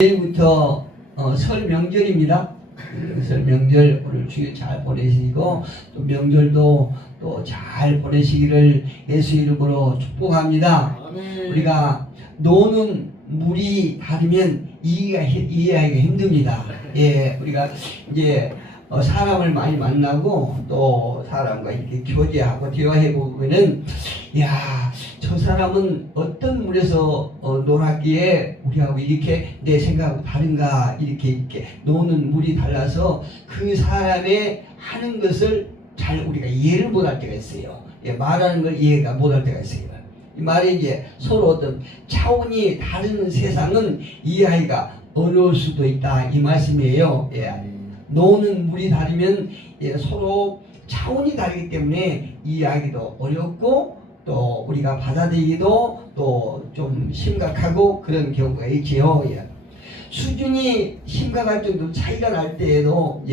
내일부터 설 명절입니다. 설 명절 오늘 주일 잘 보내시고 또 명절도 또 잘 보내시기를 예수 이름으로 축복합니다. 아멘. 우리가 노는 물이 다르면 이해하기가 힘듭니다. 예, 우리가 이제 사람을 많이 만나고 또 사람과 이렇게 교제하고 대화해 보면은 야, 저 사람은 어떤 물에서 놀았기에 우리하고 이렇게 내 생각하고 다른가 이렇게 노는 물이 달라서 그 사람의 하는 것을 잘 우리가 이해를 못할 때가 있어요. 예, 말하는 걸 이해가 못할 때가 있어요. 이 말이 이제 서로 어떤 차원이 다른 세상은 이해하기가 어려울 수도 있다 이 말씀이에요. 예. 노는 물이 다르면 서로 차원이 다르기 때문에 이해하기도 어렵고 또 우리가 받아들이기도 또 좀 심각하고 그런 경우가 있지요. 수준이 심각할 정도 차이가 날 때에도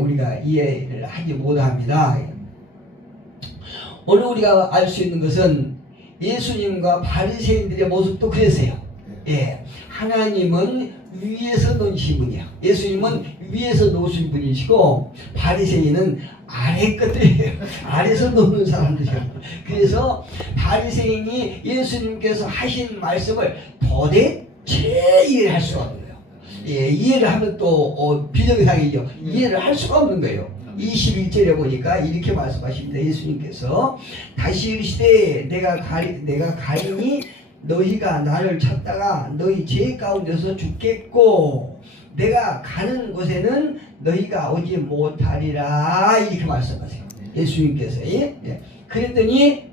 우리가 이해를 하지 못합니다. 오늘 우리가 알 수 있는 것은 예수님과 바리새인들의 모습도 그랬어요. 하나님은 위에서 놓으신 분이야. 예수님은 위에서 놓으신 분이시고 바리새인은 아래 것들이에요. 아래서 놓는 사람들이에요. 그래서 바리새인이 예수님께서 하신 말씀을 도대체 이해할 수가 없는 거예요. 이해를 하면 또 비정상이죠. 이해를 할 수가 없는 거예요. 21절에 보니까 이렇게 말씀하십니다. 예수님께서 다시 이르시되 내가 가리니 너희가 나를 찾다가 너희 죄 가운데서 죽겠고 내가 가는 곳에는 너희가 오지 못하리라 이렇게 말씀하세요. 예수님께서. 그랬더니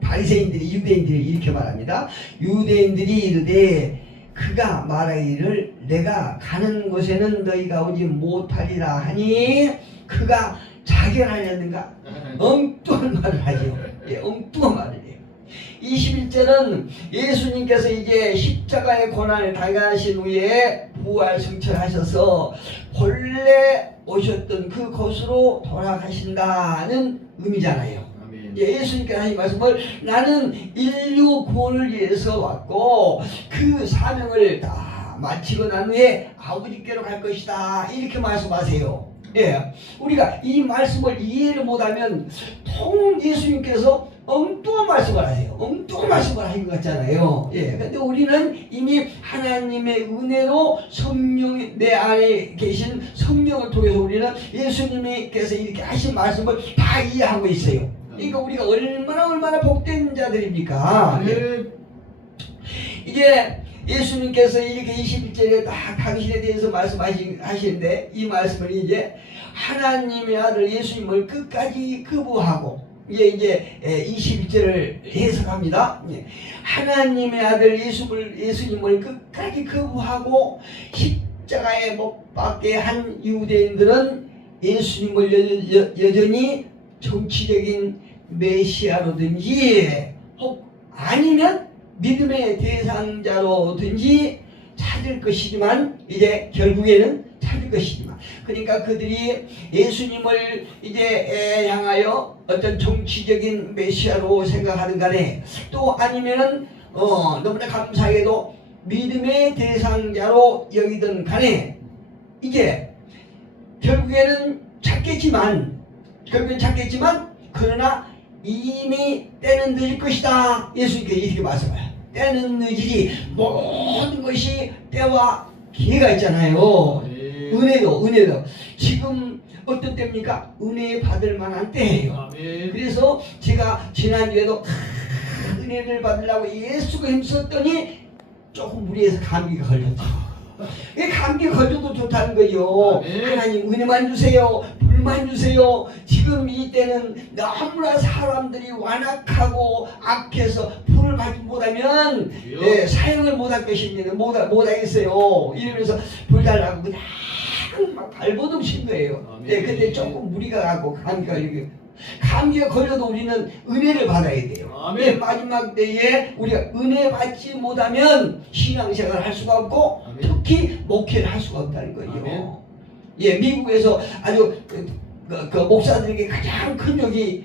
바리새인들이 유대인들이 이렇게 말합니다. 유대인들이 이르되 그가 말하기를 내가 가는 곳에는 너희가 오지 못하리라 하니 그가 자결하려는가? 엉뚱한 말을 하죠. 엉뚱한 말을 해요. 21절은 예수님께서 이제 십자가의 고난을 당하신 후에 부활 승천하셔서 본래 오셨던 그 곳으로 돌아가신다는 의미잖아요. 예수님께서 하신 말씀을 나는 인류 구원을 위해서 왔고 그 사명을 다 마치고 난 후에 아버지께로 갈 것이다 이렇게 말씀하세요. 우리가 이 말씀을 이해를 못하면 예수님께서 엉뚱한 말씀을 하세요. 엉뚱한 말씀을 하신 것 같잖아요. 근데 우리는 이미 하나님의 은혜로 성령, 내 안에 계신 성령을 통해서 우리는 예수님께서 이렇게 하신 말씀을 다 이해하고 있어요. 그러니까 우리가 얼마나 복된 자들입니까? 이제 예수님께서 이렇게 21절에 딱 당신에 대해서 말씀하시는데 이 말씀을 이제 하나님의 아들 예수님을 끝까지 거부하고 이제 21절을 해석합니다. 하나님의 아들 예수님을 끝까지 거부하고 십자가에 못 박게 한 유대인들은 예수님을 여전히 정치적인 메시아로든지 혹 아니면 믿음의 대상자로든지 찾을 것이지만 이제 결국에는 찾을 것이지만 그러니까 그들이 예수님을 이제 향하여 어떤 정치적인 메시아로 생각하는 간에 또 아니면은 너무나 감사하게도 믿음의 대상자로 여기든 간에 이제 결국에는 찾겠지만 그러나 이미 때는 늦을 것이다. 예수님께서 이렇게 말씀해요. 때는 늦으리 모든 것이 때와 기회가 있잖아요. 은혜도 지금 어떤 때입니까? 은혜 받을 만한 때예요. 그래서 제가 지난주에도 은혜를 받으려고 예수가 힘썼더니 조금 무리해서 감기가 걸렸죠. 감기가 걸려도 좋다는 거죠. 하나님 은혜만 주세요. 불만 주세요. 지금 이때는 너무나 사람들이 완악하고 악해서 불을 받지 못하면 사용을 못할 것입니다. 못하겠어요. 이러면서 불 달라고 그냥 막 발버둥 친 거예요. 근데 조금 무리가 가고 감기가 걸려도 우리는 은혜를 받아야 돼요. 마지막 때에 우리가 은혜 받지 못하면 신앙생활을 할 수가 없고 특히 목회를 할 수가 없다는 거예요. 미국에서 아주 그 목사들에게 가장 큰 욕이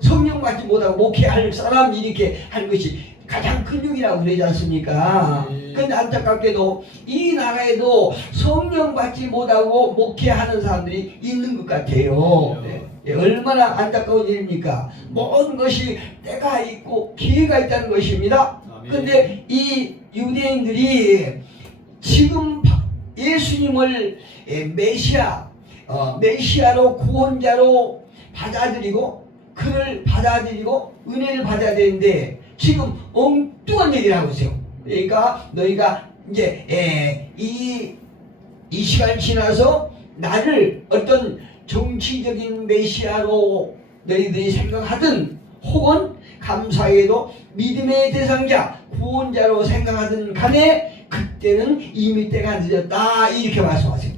성령 받지 못하고 목회할 사람 이렇게 하는 것이 가장 큰 육이라고 그러지 않습니까? 근데 안타깝게도 이 나라에도 성령 받지 못하고 목회하는 사람들이 있는 것 같아요. 네. 얼마나 안타까운 일입니까? 모든 것이 때가 있고 기회가 있다는 것입니다. 근데 이 유대인들이 지금 예수님을 메시아로 구원자로 받아들이고 그를 받아들이고 은혜를 받아야 되는데 지금 엉뚱한 얘기를 하고 있어요. 그러니까 너희가 이제 이 시간 지나서 나를 어떤 정치적인 메시아로 너희들이 생각하든 혹은 감사에도 믿음의 대상자 구원자로 생각하든 간에 그때는 이미 때가 늦었다 이렇게 말씀하세요.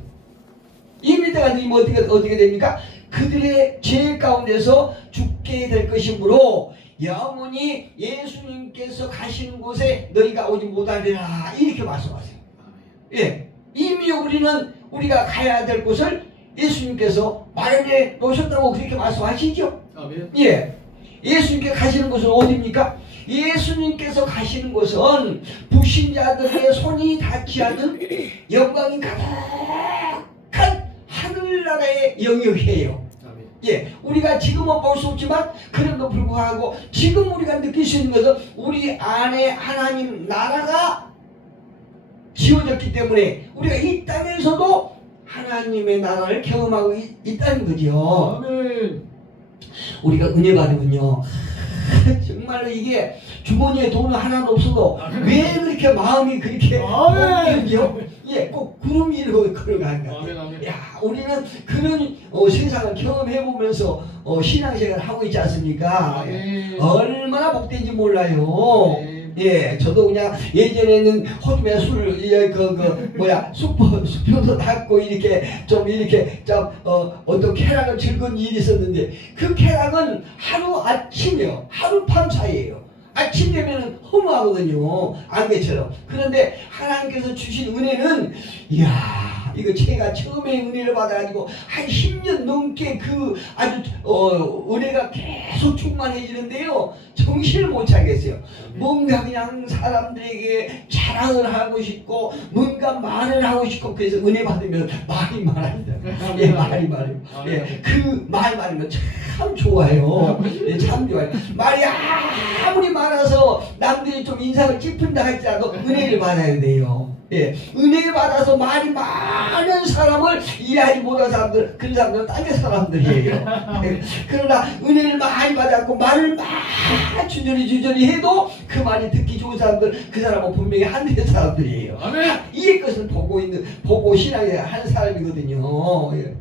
이미 때가 늦으면 어떻게 됩니까? 그들의 죄 가운데서 죽게 될 것이므로 영원히 예수님께서 가시는 곳에 너희가 오지 못하리라 이렇게 말씀하세요. 예, 이미 우리가 가야 될 곳을 예수님께서 마련해 놓으셨다고 그렇게 말씀하시죠. 예, 예수님께 가시는 곳은 어디입니까? 예수님께서 가시는 곳은 불신자들의 손이 닿지 않은 영광이 가득한 하늘나라의 영역이에요. 예, 우리가 지금은 볼 수 없지만 그럼에도 불구하고 지금 우리가 느낄 수 있는 것은 우리 안에 하나님 나라가 지어졌기 때문에 우리가 이 땅에서도 하나님의 나라를 경험하고 있다는 거죠. 아멘. 우리가 은혜 받으면요 정말로 이게 주머니에 돈은 하나도 없어도 왜 그렇게 마음이 그렇게 꺾이는지요? 예, 꼭 구름 위로 걸어가는 것 같아요. 야, 우리는 그런 세상을 경험해보면서 신앙생활을 하고 있지 않습니까? 얼마나 복된지 몰라요. 예, 저도 그냥 예전에는 호주에 수표도 닦고 어떤 쾌락을 즐거운 일이 있었는데 그 쾌락은 하루 아침이요, 하루 밤 사이에요. 아침 되면은 허무하거든요. 안개처럼. 그런데 하나님께서 주신 은혜는 이야, 이거 제가 처음에 은혜를 받아가지고 한 10년 넘게 그 아주 은혜가 계속 충만해지는데요. 정신을 못 차리겠어요. 뭔가 그냥 사람들에게 자랑을 하고 싶고 뭔가 말을 하고 싶고 그래서 은혜 받으면 말이 많아요. 예, 말이 많아요. 예, 그 말 많은 건 참 좋아요. 예, 참 좋아요. 말이 아무리 많아서 남들이 좀 인상을 찌푼다 할지라도 은혜를 받아야 돼요. 예, 은혜를 받아서 말이 많은 사람을 이해하지 못한 사람들, 그런 사람들은 딴데 사람들이에요. 예, 그러나 은혜를 많이 받았고 말을 막 주저리 해도 그 말이 듣기 좋은 사람들, 그 사람은 분명히 하늘의 사람들이에요. 이의 것을 보고 신앙을 하는 사람이거든요. 예.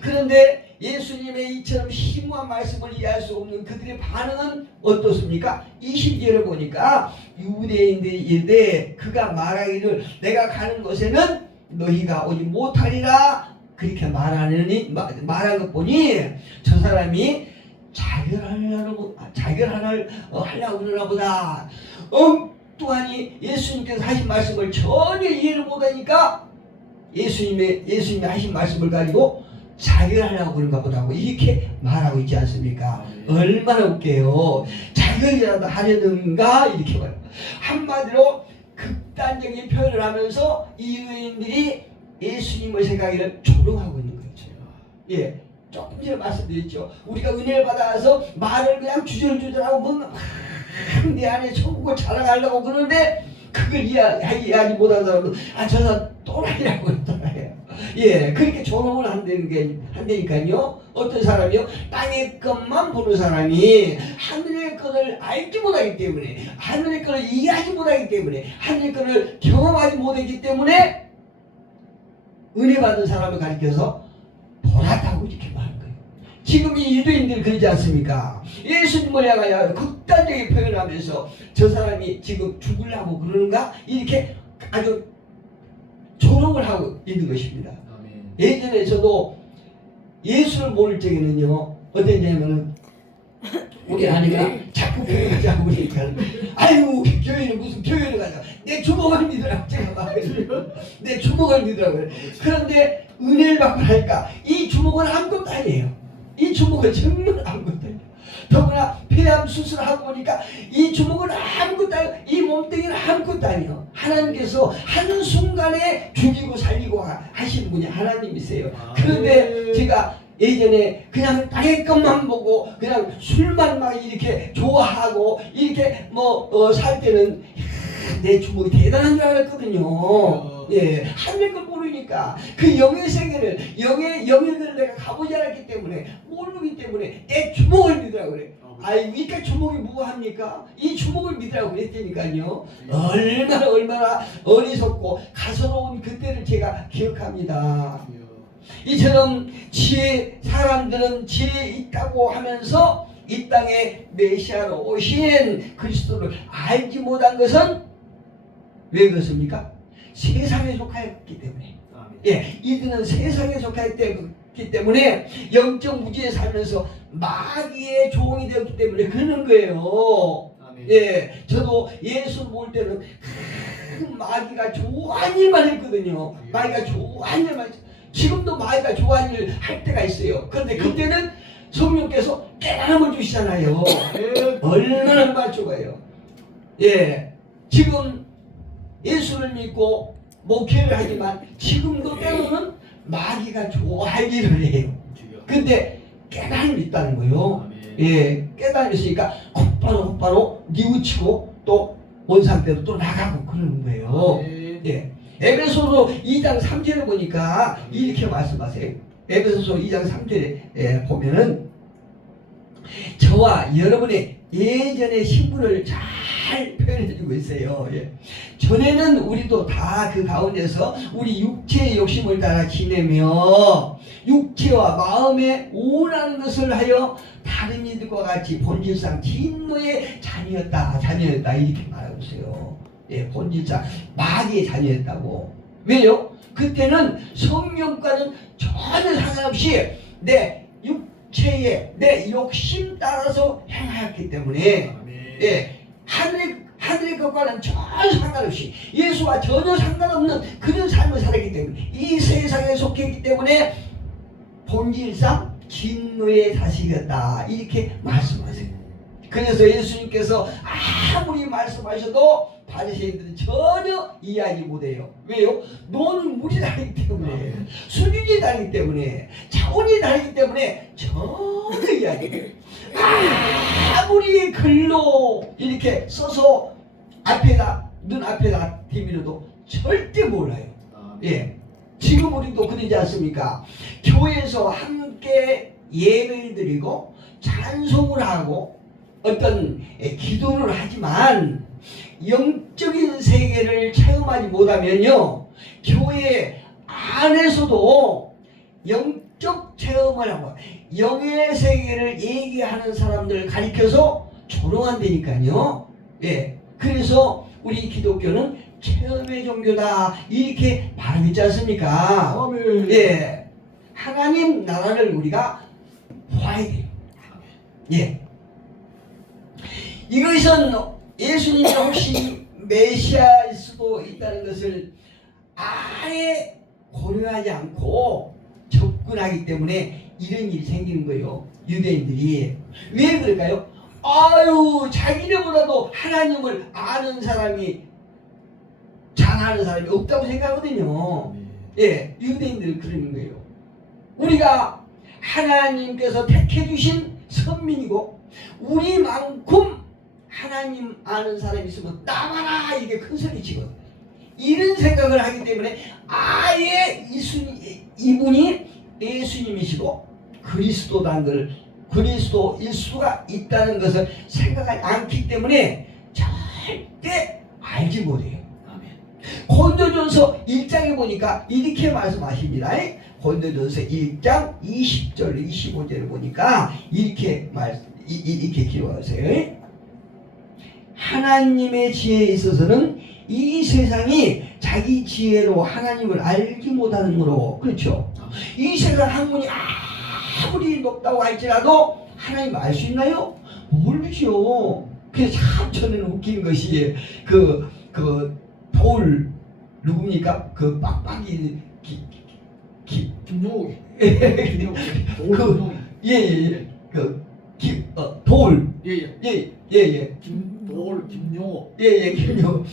그런데 예수님의 이처럼 심오한 말씀을 이해할 수 없는 그들의 반응은 어떻습니까? 20절을 보니까 유대인들이 이르되 그가 말하기를 내가 가는 곳에는 너희가 오지 못하리라 그렇게 말한 것 보니 저 사람이 자결하려고 그러나 보다. 엉뚱하니 예수님께서 하신 말씀을 전혀 이해를 못하니까 예수님이 하신 말씀을 가지고 자결하려고 그런가 보다고 이렇게 말하고 있지 않습니까? 얼마나 웃겨요. 자결이라도 하려는가 이렇게 말해요. 한마디로 극단적인 표현을 하면서 이 유대인들이 예수님을 생각하기를 조롱하고 있는 거죠. 예, 조금 전에 말씀드렸죠. 우리가 은혜를 받아서 말을 그냥 주저주저하고 뭔가 내 안에 천국을 자랑하려고 그러는데 그걸 이해하지 못한 사람은 저 사람 또라이라고 했더라고요. 예, 그렇게 조롱을 한다니까요. 어떤 사람이요? 땅의 것만 보는 사람이 하늘의 것을 알지 못하기 때문에, 하늘의 것을 이해하지 못하기 때문에, 하늘의 것을 경험하지 못하기 때문에 은혜 받은 사람을 가리켜서 보라다고 이렇게 말한 거예요. 지금 이 유대인들이 그러지 않습니까? 예수님을 향하여 극단적인 표현을 하면서 저 사람이 지금 죽으려고 그러는가? 이렇게 아주 조롱을 하고 있는 것입니다. 예전에 저도 예수를 모를 적에는요, 어땠냐면은 우리 아내가 자꾸 교회 가자고 그러니까 아유 교회는 무슨 교회를 가자, 내 주먹을 믿으라고 제가 말해요. 내 주먹을 믿으라고. 그런데 은혜를 받고 나니까 이 주먹은 아무것도 아니에요. 이 주먹은 정말 아무것도 아니에요. 더구나 폐암 수술하고 보니까 이 주먹은 아무것도 아니고 이 몸뚱이는 아무것도 아니에요. 하나님께서 한순간에 죽이고 살리고 하시는 분이 하나님이세요. 그런데 제가 예전에 그냥 땅의 것만 보고 그냥 술만 막 이렇게 좋아하고 이렇게 살 때는 내 주먹이 대단한 줄 알았거든요. 예, 하늘 걸 모르니까 그 영의 세계를 영역을 내가 가보지 않았기 때문에 모르기 때문에 내 주먹을 믿으라고 그래. 아이 그러니까 주먹이 뭐합니까? 이 주먹을 믿으라고 그랬다니까요. 얼마나 어리석고 가소로운 그때를 제가 기억합니다. 이처럼 사람들은 지혜 있다고 하면서 이 땅에 메시아로 오신 그리스도를 알지 못한 것은 왜 그렇습니까? 세상에 속하였기 때문에. 예, 이들은 세상에 속하였기 때문에 영적 무지에 살면서 마귀의 종이 되었기 때문에 그러는 거예요. 예, 저도 예수 볼 때는 마귀가 좋아하는 일만 했거든요. 마귀가 좋아하는 일만 했어요. 지금도 마귀가 좋아하는 일 할 때가 있어요. 그런데 그때는 성령께서 깨달음을 주시잖아요. 얼마나 좋아요. 예, 지금 예수를 믿고 목회를 하지만 지금도 때로는 마귀가 좋아할 일을 해요. 근데 깨달음이 있다는 거예요. 예, 깨달음이 있으니까 곧바로 뉘우치고 또 원상대로 또 나가고 그러는 거예요. 예. 에베소서 2장 3절에 보니까 이렇게 말씀하세요. 에베소서 2장 3절에 보면은 저와 여러분의 예전의 신분을 잘 표현해주고 있어요. 예. 전에는 우리도 다 그 가운데서 우리 육체의 욕심을 따라 지내며 육체와 마음에 원하는 것을 하여 다른 이들과 같이 본질상 진노의 자녀였다 이렇게 말하고 있어요. 예, 본질상 마귀의 자녀였다고. 왜요? 그때는 성령과는 전혀 상관없이 내 육체의 내 욕심 따라서 행하였기 때문에 예, 하늘의 것과는 전혀 상관없이 예수와 전혀 상관없는 그런 삶을 살았기 때문에 이 세상에 속했기 때문에 본질상 진노의 자식이었다 이렇게 말씀하세요. 그래서 예수님께서 아무리 말씀하셔도 바리새인들은 전혀 이해하지 못해요. 왜요? 논문이 다르기 때문에, 수준이 다르기 때문에, 차원이 다르기 때문에 전혀 이해하지 못해요. 아무리 글로 이렇게 써서 눈 앞에다 대밀어도 절대 몰라요. 예, 지금 우리도 그러지 않습니까? 교회에서 함께 예배를 드리고 찬송을 하고 어떤 기도를 하지만 영적인 세계를 체험하지 못하면요, 교회 안에서도 영적 체험을 하고 영의 세계를 얘기하는 사람들을 가리켜서 조롱한다니까요. 예, 그래서 우리 기독교는 체험의 종교다 이렇게 말하지 않습니까? 아멘. 예, 하나님 나라를 우리가 보아야 돼요. 예, 이것은 예수님이 혹시 메시아일 수도 있다는 것을 아예 고려하지 않고 접근하기 때문에 이런 일이 생기는 거예요. 유대인들이 왜 그럴까요? 아유, 자기네보다도 하나님을 아는 사람이 잘 아는 사람이 없다고 생각하거든요. 예, 유대인들은 그러는 거예요. 우리가 하나님께서 택해 주신 선민이고 우리만큼 하나님 아는 사람이 있으면 나와라 이게 큰 소리 치거든. 이런 생각을 하기 때문에 아예 이분이 예수님이시고 그리스도라는 걸, 그리스도일 수가 있다는 것을 생각하지 않기 때문에 절대 알지 못해요. 고린도전서 1장에 보니까 이렇게 말씀하십니다. 고린도전서 1장 20절 25절을 보니까 이렇게 기록하세요. 하나님의 지혜에 있어서는 이 세상이 자기 지혜로 하나님을 알지 못하므로, 그렇죠? 이 세상 학문이 아무리 높다고 할지라도 하나님을 알 수 있나요? 모르죠. 그래서 참 저는 웃긴 것이 돌 누굽니까? 그 빡빡이 김용옥. 예. 돌. 예예. 예. 김도울 김용호. 예, 김용.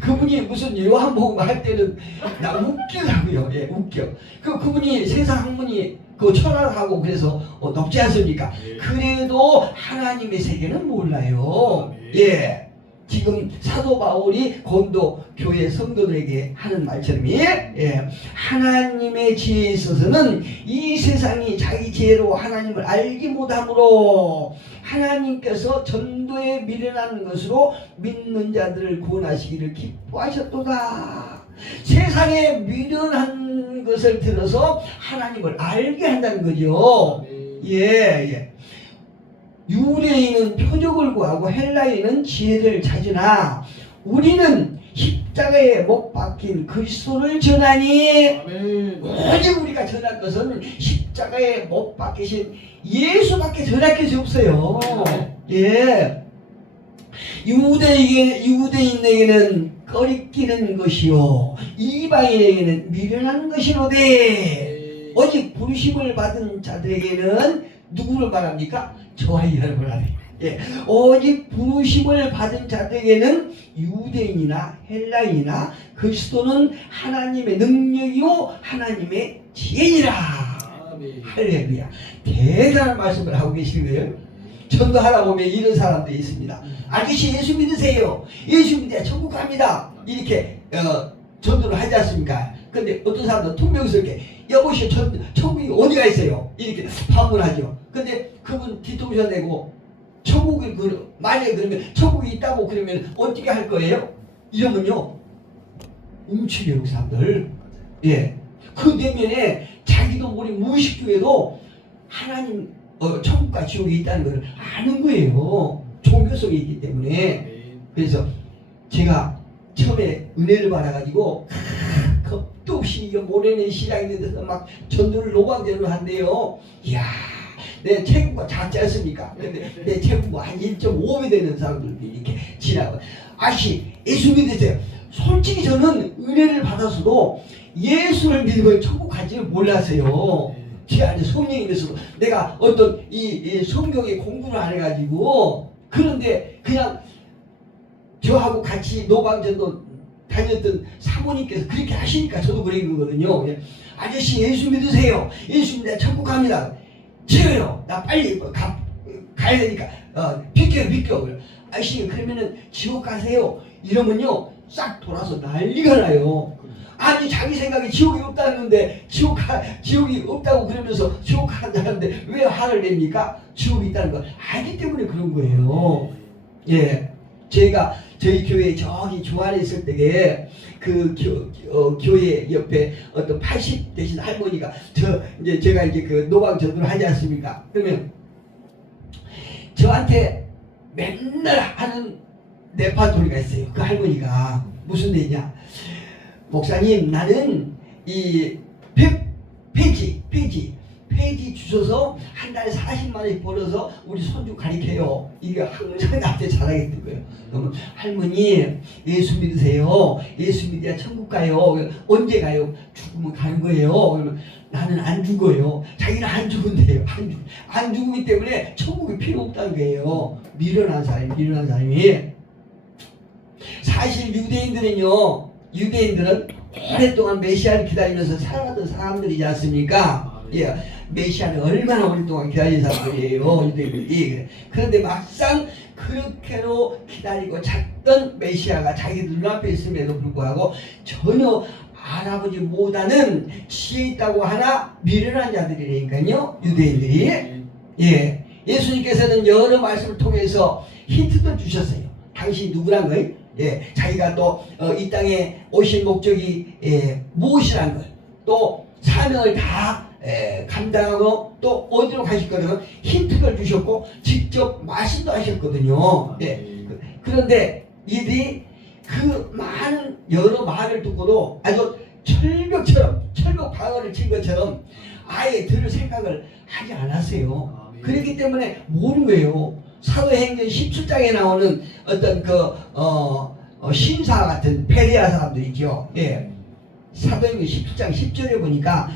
그분이 무슨 요한복음 할 때는 나 웃기더라고요. 예, 웃겨. 그분이 세상 학문이 철학하고 그래서 높지 않습니까? 그래도 하나님의 세계는 몰라요. 예. 지금 사도 바울이 고린도 교회 성도들에게 하는 말처럼 하나님의 지혜에 있어서는 이 세상이 자기 지혜로 하나님을 알지 못하므로 하나님께서 전도에 미련한 것으로 믿는 자들을 구원하시기를 기뻐하셨도다. 세상에 미련한 것을 들어서 하나님을 알게 한다는 거죠. 예. 유대인은 표적을 구하고 헬라인은 지혜를 찾으나 우리는 십자가에 못 박힌 그리스도를 전하니 오직 우리가 전할 것은 십자가에 못 박히신 예수밖에 전할 것이 없어요. 예. 유대인에게는 꺼리끼는 것이요 이방인에게는 미련한 것이로되 오직 부르심을 받은 자들에게는 누구를 말합니까? 저와 여러분을 하네. 예. 오직 부르심을 받은 자들에게는 유대인이나 헬라인이나 그리스도는 하나님의 능력이요 하나님의 지혜니라. 할렐루야. 대단한 말씀을 하고 계시는 거예요. 전도하다 보면 이런 사람들이 있습니다. 아저씨 예수 믿으세요. 예수 믿어야 천국 갑니다. 이렇게 전도를 하지 않습니까? 근데 어떤 사람들은 퉁명스럽게 여보시오 천국이 어디가 있어요? 이렇게 반문하죠. 근데 그분 뒤통수 내고 천국이 만약에 그러면 천국이 있다고 그러면 어떻게 할 거예요? 이러면요 움츠려요 그 사람들. 예. 그 내면에 자기도 모르게 무의식 중에도 하나님 천국과 지옥이 있다는 걸 아는 거예요. 종교성이 있기 때문에. 그래서 제가 처음에 은혜를 받아가지고 겁도 없이 이거 모래는 시장에 있는 막 전도를 노방전으로 한대요. 이야, 내 체구가 작지 않습니까? 근데 내 체구가 한 1.5배 되는 사람들이 이렇게 지나가. 아씨, 예수 믿으세요. 솔직히 저는 은혜를 받아서도 예수를 믿으면 천국 갈지를 몰랐어요. 제 안에 성령이 있어서 내가 어떤 이 성경의 공부를 안 해가지고. 그런데 그냥 저하고 같이 노방전도 다녔던 사모님께서 그렇게 하시니까 저도 그런 거거든요. 아저씨 예수 믿으세요. 예수 믿으면 천국 갑니다. 싫어요. 나 빨리 가야 되니까 비켜. 아저씨 그러면은 지옥 가세요. 이러면요 싹 돌아서 난리가 나요. 아니 자기 생각에 지옥이 없다는데 지옥이 없다고 그러면서 지옥 간다는데 왜 화를 냅니까? 지옥이 있다는 걸 알기 때문에 그런 거예요. 예, 저희 교회 저기 조안에 있을 때에 그 교회 옆에 어떤 80 되신 할머니가 제가 이제 그 노방 전도를 하지 않습니까? 그러면 저한테 맨날 하는 레파토리가 있어요. 그 할머니가 무슨 얘기냐? 목사님 나는 이 폐지 주셔서 한 달에 40만 원씩 벌어서 우리 손주 가르쳐요. 이게 항상 나한테 자랑했던 거예요. 그러면 할머니 예수 믿으세요. 예수 믿어야 천국 가요. 언제 가요? 죽으면 가는 거예요. 그러면 나는 안 죽어요. 자기는 안 죽은대요. 안 죽기 때문에 천국이 필요 없다는 거예요. 미련한 사람이. 사실 유대인들은 오랫동안 메시아를 기다리면서 살아가던 사람들이지 않습니까? 예, 메시아를 얼마나 오랫동안 기다린 사람들이에요, 유대인들이. 그런데 막상 그렇게로 기다리고 찾던 메시아가 자기들 눈앞에 있음에도 불구하고 전혀 알아보지 못하는 지혜 있다고 하나 미련한 자들이라니까요, 유대인들이. 예, 예수님께서는 여러 말씀을 통해서 힌트도 주셨어요. 당신이 누구란 거예요? 예, 자기가 또 이 땅에 오신 목적이 무엇이란 걸, 또 사명을 다 감당하고 또 어디로 가실 거냐면 힌트를 주셨고 직접 말씀도 하셨거든요. 네. 그런데 이들이 그 많은 여러 말을 듣고도 아주 철벽 방어를 친 것처럼 아예 들을 생각을 하지 않았어요. 그렇기 때문에 모르는 거예요. 사도행전 17장에 나오는 어떤 신사 같은 베레아 사람들이죠. 예. 사도행전 17장 10절에 보니까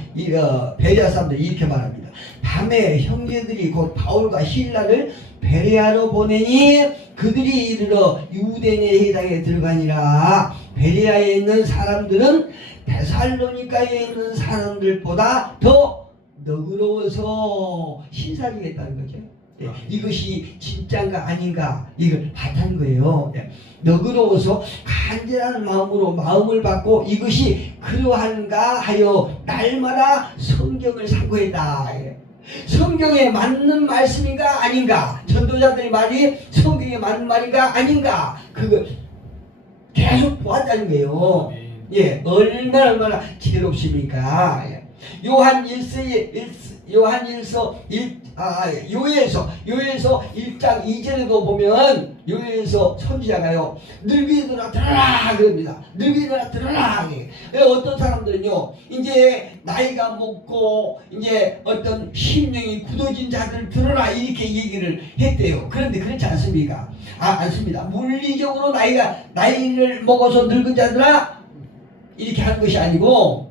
베레아 사람들이 이렇게 말합니다. 밤에 형제들이 곧 바울과 실라를 베레아로 보내니 그들이 이르러 유대인의 회당에 들어가니라. 베레아에 있는 사람들은 데살로니가에 있는 사람들보다 더 너그러워서 신사주겠다는 거죠. 예, 이것이 진짜인가 아닌가 이걸 봤다는 거예요. 예, 너그러워서 간절한 마음으로 마음을 받고 이것이 그러한가 하여 날마다 성경을 상고했다. 예. 성경에 맞는 말씀인가 아닌가, 전도자들의 말이 성경에 맞는 말인가 아닌가, 그걸 계속 보았다는 거예요. 예, 얼마나 지혜롭습니까? 예. 요한일서 1장 2절에도 보면 요엘서 선지자가요, 늙은이들아 들어라 그럽니다. 늙은이들아 들어라. 어떤 사람들은요, 이제 나이가 먹고 이제 어떤 심령이 굳어진 자들 들어라 이렇게 얘기를 했대요. 그런데 그렇지 않습니까? 않습니다. 물리적으로 나이를 먹어서 늙은 자들아 이렇게 하는 것이 아니고,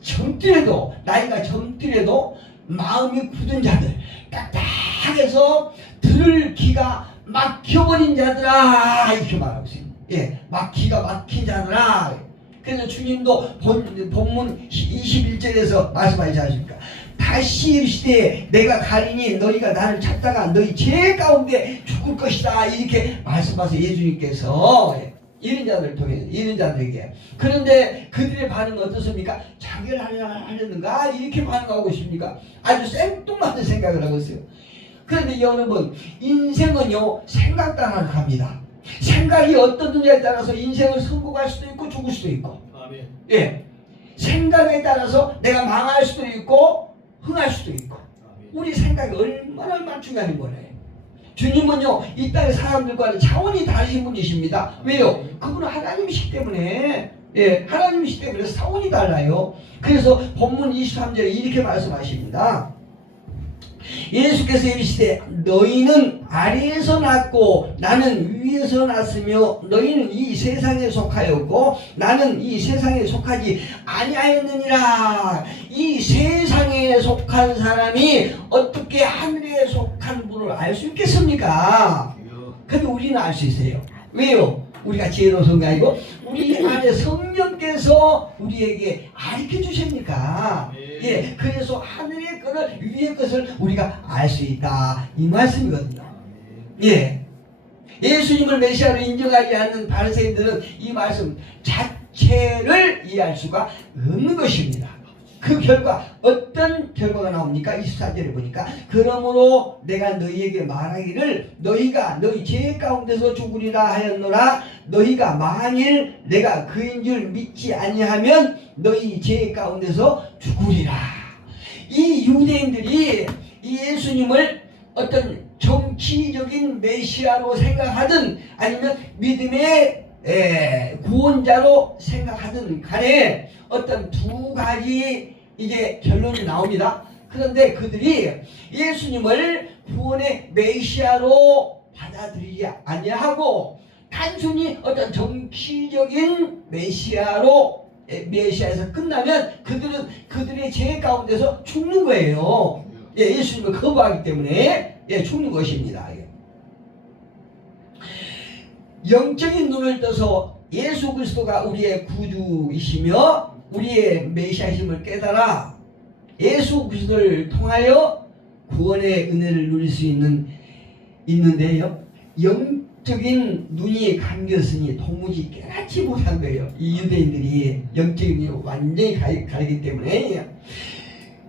젊더라도 나이가 젊더라도 마음이 굳은 자들, 딱딱해서 들을 기가 막혀버린 자들아 이렇게 말하고 있습니다. 예, 기가 막힌 자들아. 그래서 주님도 본문 21절에서 말씀하지 않습니까? 다시 이르시되 내가 가리니 너희가 나를 찾다가 너희 죄 가운데 죽을 것이다 이렇게 말씀하셔서 예수님께서 이런 자들을 통해서 이런 자들에게. 그런데 그들의 반응은 어떻습니까? 자결하려는가 이렇게 반응하고 있습니까? 아주 생뚱맞은 생각을 하고 있어요. 그런데 여러분, 인생은요 생각 따라 갑니다. 생각이 어떠느냐에 따라서 인생을 성공할 수도 있고 죽을 수도 있고. 아멘. 예, 생각에 따라서 내가 망할 수도 있고 흥할 수도 있고. 아멘. 우리 생각이 얼마나 중요한 거예요. 주님은요 이 땅의 사람들과는 차원이 다르신 분이십니다. 왜요? 그분은 하나님이시기 때문에, 예, 하나님이시기 때문에 차원이 달라요. 그래서 본문 23절에 이렇게 말씀하십니다. 예수께서 이르시되 너희는 아래에서 났고 나는 위에서 났으며 너희는 이 세상에 속하였고 나는 이 세상에 속하지 아니하였느니라. 이 세상에 속한 사람이 어떻게 하늘에 속한 분을 알 수 있겠습니까? 근데 우리는 알 수 있어요. 왜요? 우리가 지혜로운 게 아니고 우리 안에 성령께서 우리에게 가르쳐 주십니까? 예, 그래서 하늘의 것을 위의 것을 우리가 알 수 있다 이 말씀이거든요. 예, 예수님을 메시아로 인정하지 않는 바리새인들은 이 말씀 자체를 이해할 수가 없는 것입니다. 그 결과 어떤 결과가 나옵니까? 24절에 보니까 그러므로 내가 너희에게 말하기를 너희가 너희 죄 가운데서 죽으리라 하였노라. 너희가 만일 내가 그인 줄 믿지 아니하면 너희 죄 가운데서 죽으리라. 이 유대인들이 이 예수님을 어떤 정치적인 메시아로 생각하든 아니면 믿음의 구원자로 생각하든 간에 어떤 두 가지 이제 결론이 나옵니다. 그런데 그들이 예수님을 구원의 메시아로 받아들이지 아니하고 단순히 어떤 정치적인 메시아에서 끝나면 그들은 그들의 죄 가운데서 죽는 거예요. 예, 예수님을 거부하기 때문에 죽는 것입니다. 영적인 눈을 떠서 예수 그리스도가 우리의 구주이시며 우리의 메시아심을 깨달아 예수 그리스도를 통하여 구원의 은혜를 누릴 수 있는데요. 영적인 눈이 감겼으니 도무지 깨닫지 못한 거예요. 이 유대인들이 영적인 눈이 완전히 가리기 때문에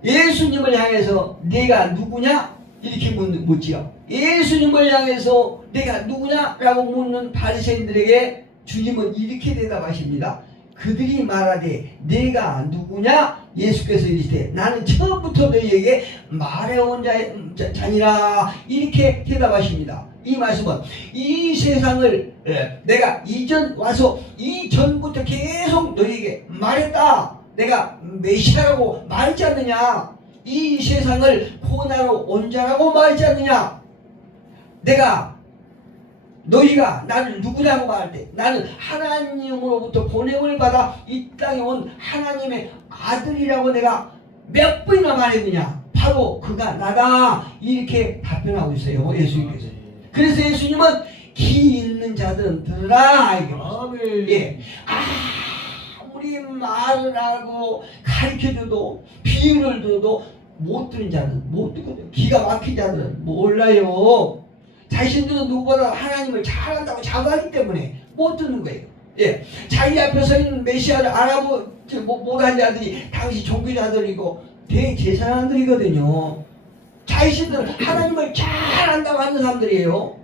예수님을 향해서 내가 누구냐? 이렇게 묻지요. 예수님을 향해서 내가 누구냐라고 묻는 바리새인들에게 주님은 이렇게 대답하십니다. 그들이 말하되 내가 누구냐? 예수께서 이르시되 나는 처음부터 너희에게 말해온 자니라 이렇게 대답하십니다. 이 말씀은 이 세상을 내가 이전 와서 이전부터 계속 너희에게 말했다. 내가 메시아라고 말했지 않느냐? 이 세상을 구원하러 온 자라고 말했지 않느냐? 내가 너희가 나를 누구냐고 말할 때 나는 하나님으로부터 보냄을 받아 이 땅에 온 하나님의 아들이라고 내가 몇 번이나 말했느냐? 바로 그가 나다 이렇게 답변하고 있어요. 예수님께서. 그래서 예수님은 기 있는 자들은 들으라 이게 아멘. 예. 아무리 말을 하고 가르쳐줘도 비유를 들어도 못 듣는 자는 못 듣거든요. 기가 막힌 자들은 몰라요. 자신들은 누구보다 하나님을 잘한다고 자부하기 때문에 못 듣는 거예요. 예. 자기 앞에 서 있는 메시아를 알아보지 못한 자들이 당시 종교자들이고 대제사장들이거든요. 자신들은 하나님을 잘한다고 하는 사람들이에요.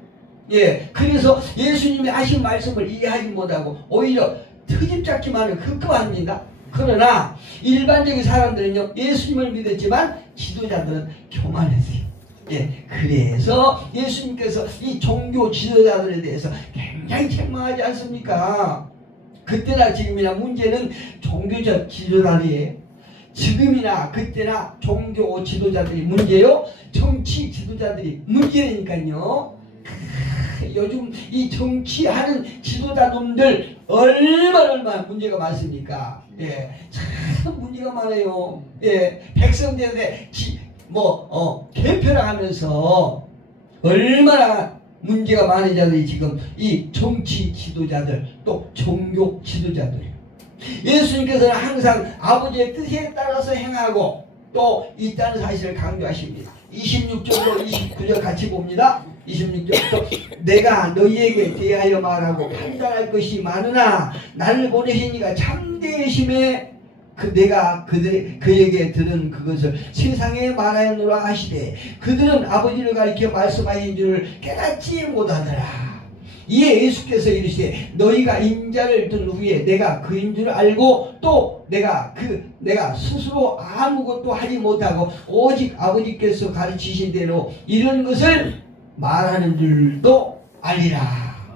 예. 그래서 예수님이 하신 말씀을 이해하지 못하고 오히려 트집 잡기만을 급급합니다. 그러나 일반적인 사람들은요, 예수님을 믿었지만 지도자들은 교만했어요. 예, 그래서 예수님께서 이 종교 지도자들에 대해서 굉장히 책망하지 않습니까? 그때나 지금이나 문제는 종교적 지도자들이에요. 지금이나 그때나 종교 지도자들이 문제요, 정치 지도자들이 문제니까요. 요즘 이 정치하는 지도자놈들 얼마나 문제가 많습니까? 예, 참 문제가 많아요. 예, 백성들한테 개표를 하면서 얼마나 문제가 많은 자들이 지금 이 정치 지도자들 또 종교 지도자들이에요. 예수님께서는 항상 아버지의 뜻에 따라서 행하고 또 있다는 사실을 강조하십니다. 26절로 29절 같이 봅니다. 26절부터 내가 너희에게 대하여 말하고 판단할 것이 많으나 나를 보내신 이가 참되심에 내가 그에게 들은 그것을 세상에 말하노라 하시되 그들은 아버지를 가리켜 말씀하신 줄을 깨닫지 못하더라. 이에 예수께서 이르시되 너희가 인자를 든 후에 내가 그인 줄 알고 또 내가 스스로 아무것도 하지 못하고 오직 아버지께서 가르치신 대로 이런 것을 말하는 줄도 알리라.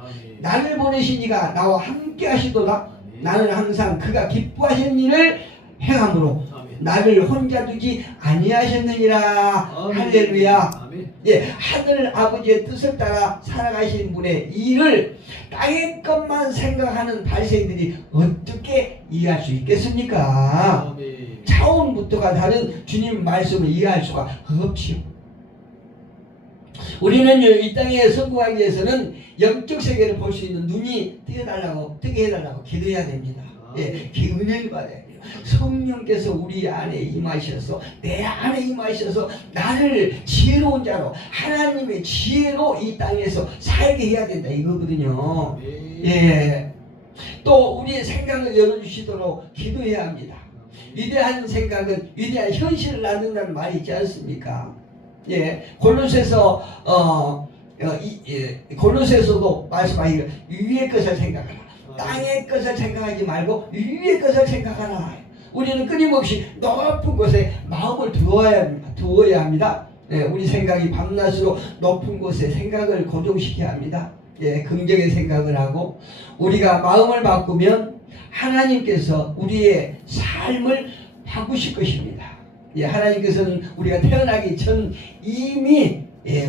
아멘. 나를 보내신 이가 나와 함께 하시도다. 나는 항상 그가 기뻐하시는 일을 행함으로 아멘. 나를 혼자 두지 아니하셨느니라. 아멘. 할렐루야. 아멘. 예, 하늘 아버지의 뜻을 따라 살아가신 분의 일을 땅의 것만 생각하는 발생들이 어떻게 이해할 수 있겠습니까? 아멘. 차원부터가 다른 주님 말씀을 이해할 수가 없지요. 우리는요, 이 땅에 성공하기 위해서는 영적 세계를 볼 수 있는 눈이 뜨게 해달라고 기도해야 됩니다. 예, 은혜를 받아야 돼요. 성령께서 우리 안에 임하셔서 내 안에 임하셔서 나를 지혜로운 자로 하나님의 지혜로 이 땅에서 살게 해야 된다 이거거든요. 예, 또 우리의 생각을 열어주시도록 기도해야 합니다. 위대한 생각은 위대한 현실을 낳는다는 말이 있지 않습니까? 예, 골로새서도 말씀하기를 위의 것을 생각하라. 땅의 것을 생각하지 말고 위의 것을 생각하라. 우리는 끊임없이 높은 곳에 마음을 두어야 합니다. 예, 우리 생각이 밤낮으로 높은 곳에 생각을 고정시켜야 합니다. 예, 긍정의 생각을 하고 우리가 마음을 바꾸면 하나님께서 우리의 삶을 바꾸실 것입니다. 예, 하나님께서는 우리가 태어나기 전 이미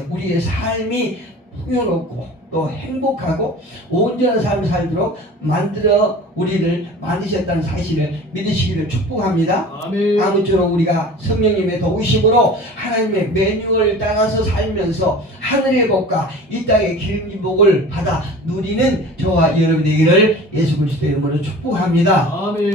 우리의 삶이 풍요롭고 또 행복하고 온전한 삶을 살도록 우리를 만드셨다는 사실을 믿으시기를 축복합니다. 아멘. 아무쪼록 우리가 성령님의 도우심으로 하나님의 매뉴얼을 따라서 살면서 하늘의 복과 이 땅의 길복을 받아 누리는 저와 여러분 되기를 예수 그리스도의 이름으로 축복합니다. 아멘.